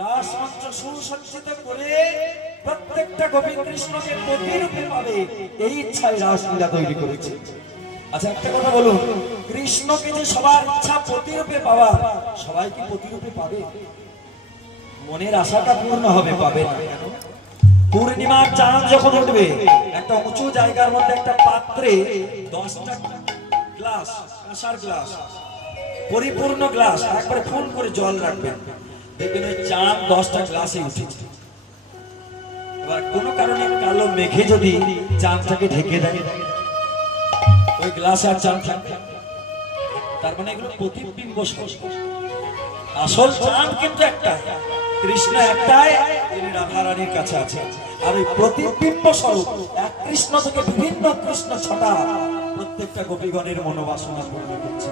রাসমন্ত্র সুসজ্জিত করে প্রত্যেকটা গোপী কৃষ্ণকে প্রতিরূপে পাবে এই ইচ্ছায় রাসলীলা তৈরি করেছে। আচ্ছা একটা কথা বলুন, কৃষ্ণকে যে সবার ইচ্ছা প্রতিরূপে পাওয়া, সবাই কি প্রতিরূপে পাবে? মনের আশাটা পূর্ণ হবে, পাবে না। পূর্ণিমার চাঁদ যখন উঠবে, একটা উঁচু জায়গার মধ্যে একটা পাত্রে 10টা গ্লাস, কাঁসার গ্লাস, পরিপূর্ণ গ্লাস, একবারে ফুল করে জল রাখবেন, দেখবেন ওই চাঁদ 10টা গ্লাসে উঠেছে। এবার কোনো কারণে কালো মেঘে যদি চাঁদটাকে ঢেকে দেয়, ওই গ্লাসে আর চাঁদ থাকবে, তার মানে এগুলো প্রতিবিম্ব। আসল চাঁদ কিন্তু একটা, কৃষ্ণ একটাই, তিনি রাধারানীর কাছে আছে। আর ওই প্রতিবিম্ব স্বরূপ এক কৃষ্ণ থেকে বিভিন্ন কৃষ্ণ ছটা প্রত্যেকটা গোপীগণের মনোবাসনা পূর্ণ করছে।